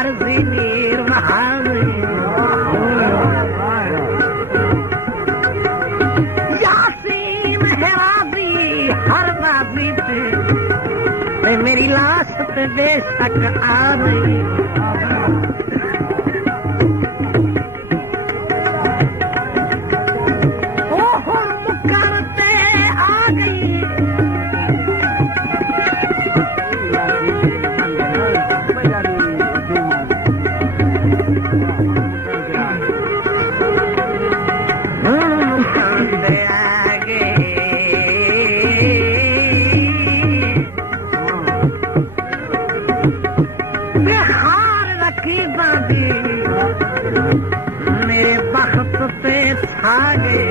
अर्जी नीर महावे यासीन हेरादी हर बाबी ते मेरी लाश ते बेशक आ गई मेरे बख्त पे छा गए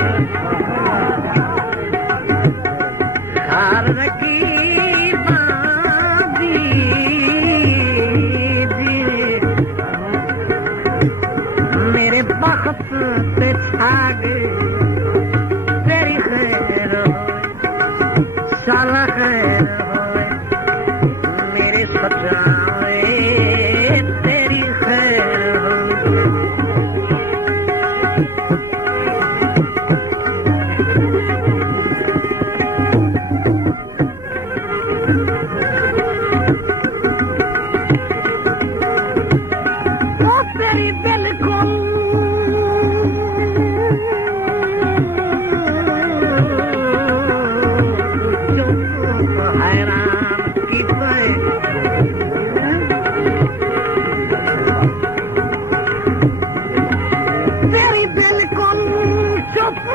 हार रखी बांधी मेरे बख्त पे छा गए तेरी खैर हो साला खैर हो मेरे सजाए तेरी खैर हो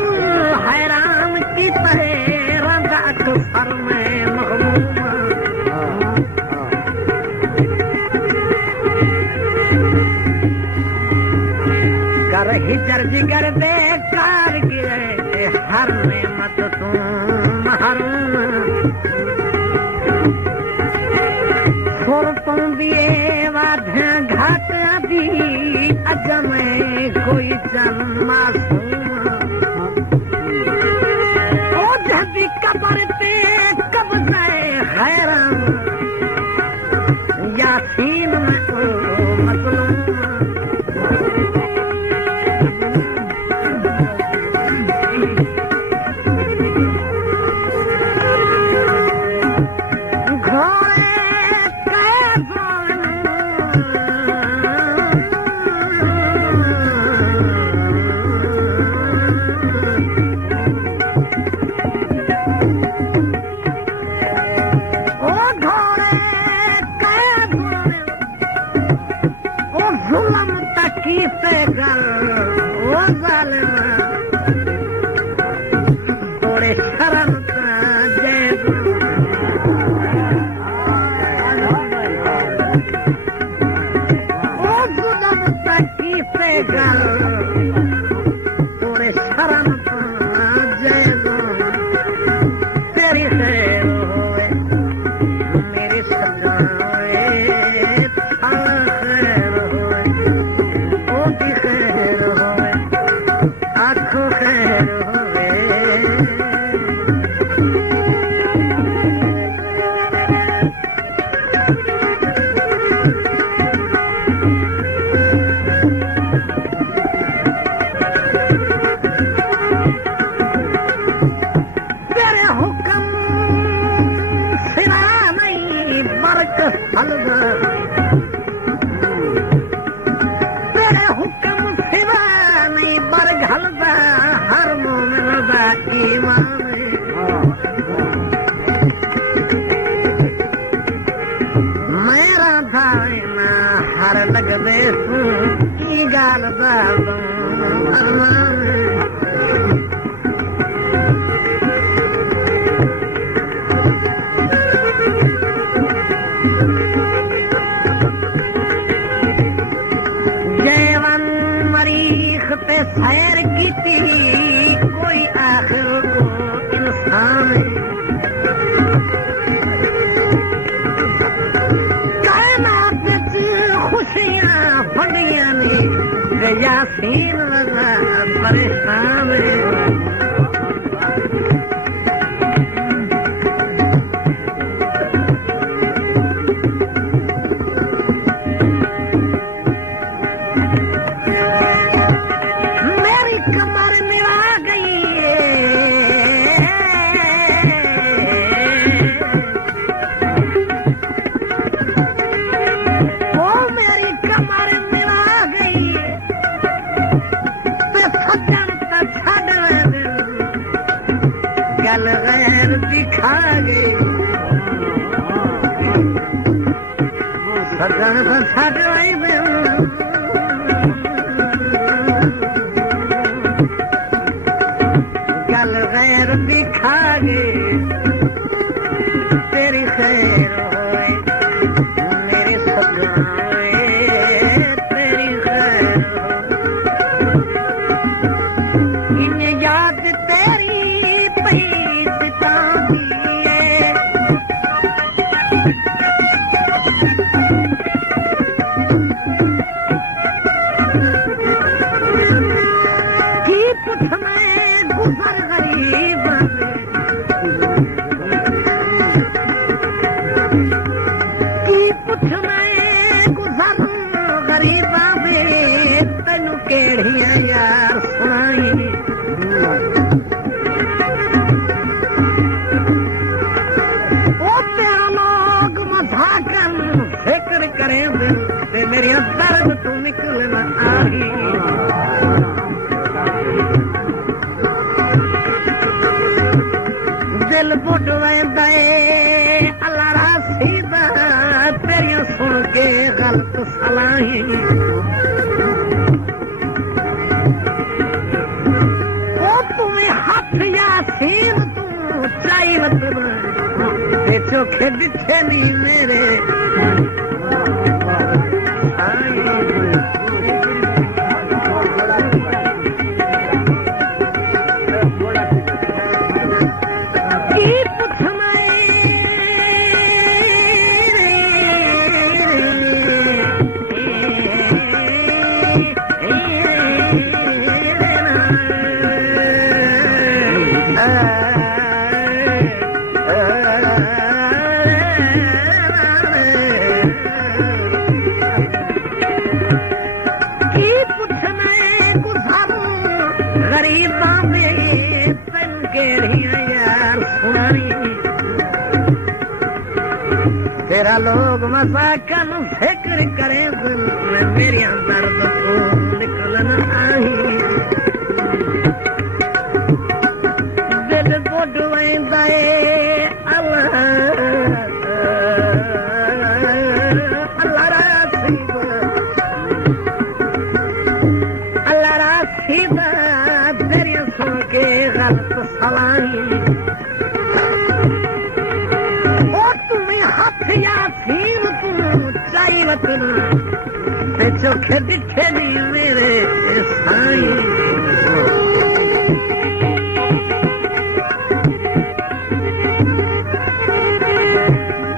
हैरान की तरह रंगत सर में मखमूम कर हिजर जिगर बेकार गिरे हर में मत तुम छोड़ तुम दिए वाधा घाट दी अज में कोई जन मासूम कबर पे कब जाए हैरान यासीन में मसलूम थोड़े शर्म से गल थोड़े शर्म जय तेरी खैर होए मेरी सजाए खैर होए ओकी खैर होए आँखों खैर होए तेरे हुक्म सिवा नहीं बरघलदा हर मोमिन दा ईमान मेरा दाइना हर लगदे की गाल दा पे सैर की थी कोई आखिर को इंसान कायनात खुशियां बड़ियां ने यासीन लगा परेशान रोटी खा गए सजन तो छड़ आई गल गैर दिखा गए तेरी खैर होए मेरी सजनाए तेरी खैर इन याद तेरी पैस की पुछ में गुजर गरीब की पुछ में गुजर गरीबा में तेनू केड़ियां यार सुनाई ओ तेरा लोग मजाकन फिक्र करें ते मेरी दर्द तू निकल न आई दिल बुढ़ वेंदा अल्लाह रासीदा तेरियां सुन के गलत सलाही ओ तुम्हें हाथ या सीन तू चाई वतना ते चोखे दिखे नहीं मेरे तेरा लोग मजाकन फिक्र करे मेरी दर्द तू निकल न आई दिल बुढ़ वेंदा अल्लाह रासीदा तेरियां सुन के गलत सलाही यासीन तू चाई वतना ते चोखे दिखे नहीं मेरे साईं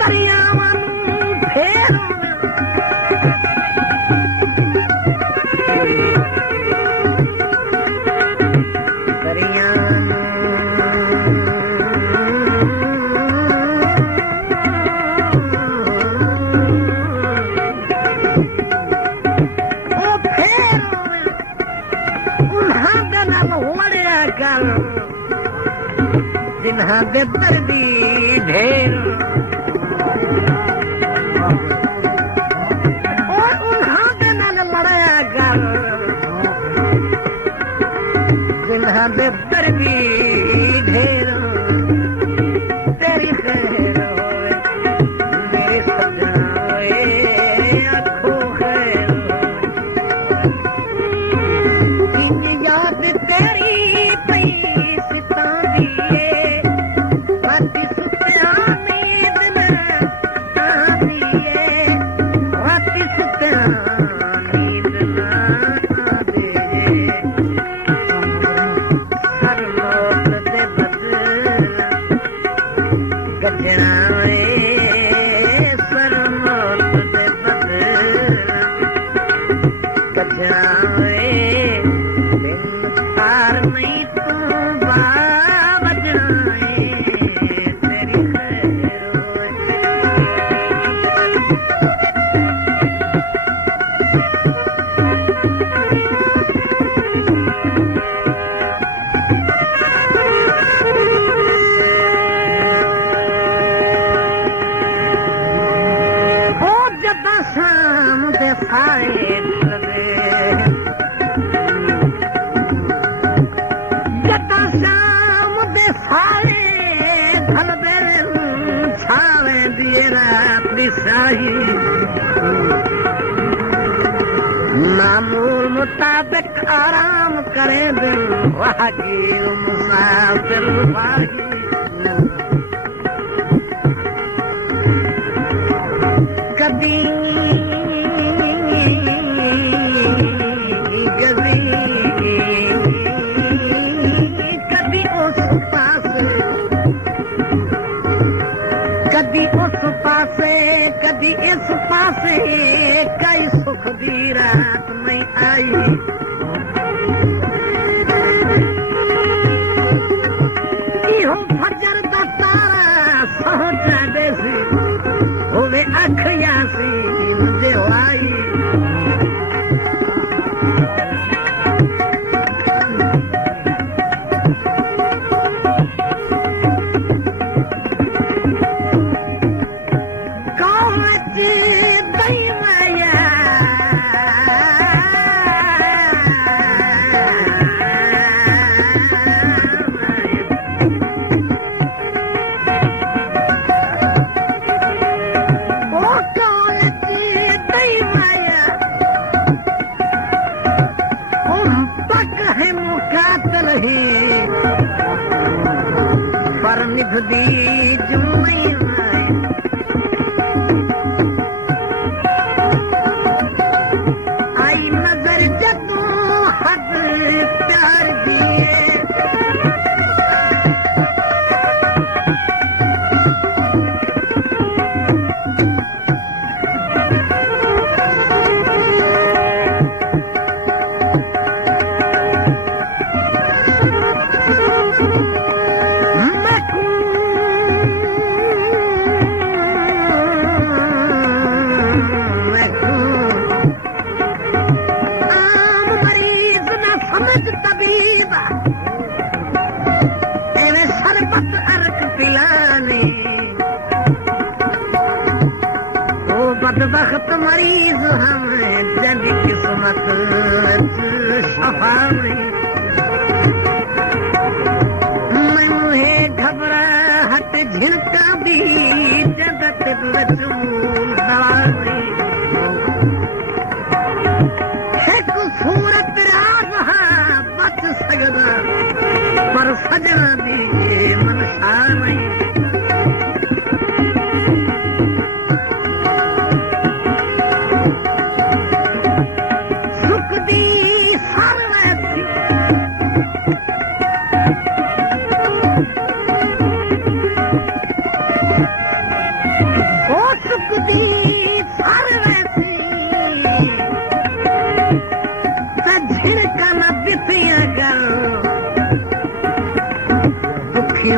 दरियावां फेर जिन्हां दे दर्दी ढेर और उन्हां दे नाल लड़ाया कर जिन्हां दे दर्दी ढेर तेरी खैर होए मेरी सजनाए आँखों खैर इन याद तेरी पई ये रात दी शाही मामूल मुताबिक आराम करे दिल वहाँ की मुसाफिर भाई कभी कदी इस पासे कई सुख दी रात नहीं आई इहो फजर दा तारा सोचा देसी होवे अखियां सी मुझे आई पर निभदी जुम्मई आई नजर जदों हद प्यार दिए बदबख्त मरीज हम जब किस्मत शफा में मैं मुहे घबराहट झिनका भी जगत दवा में एक सूरत राज बच सकदा पर सजना दी मनसा नहीं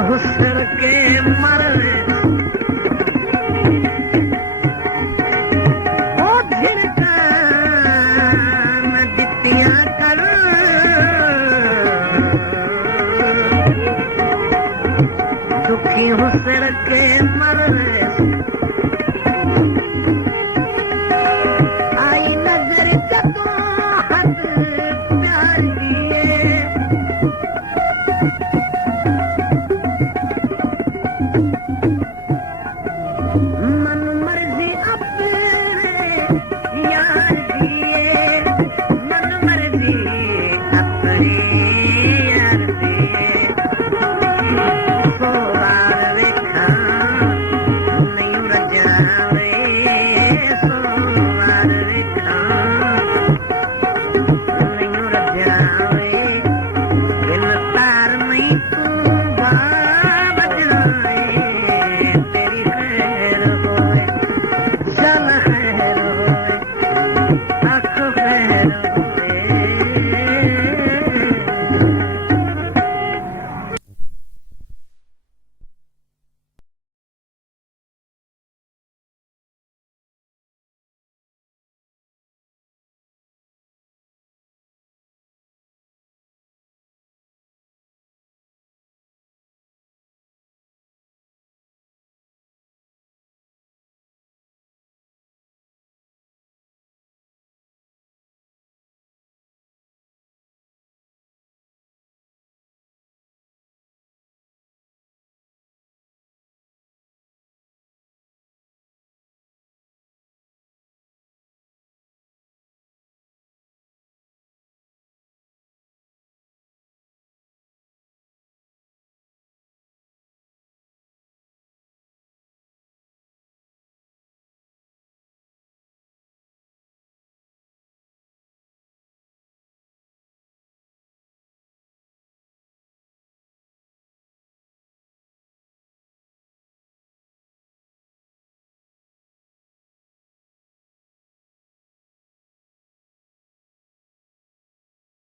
हुस्न के मरने ओ झिड़का न दितिया कर दुखी हुस्न के मरने आई नजर जदों हद प्यार दिए मन मर्जी अपने यार दिए मन मर्जी अपने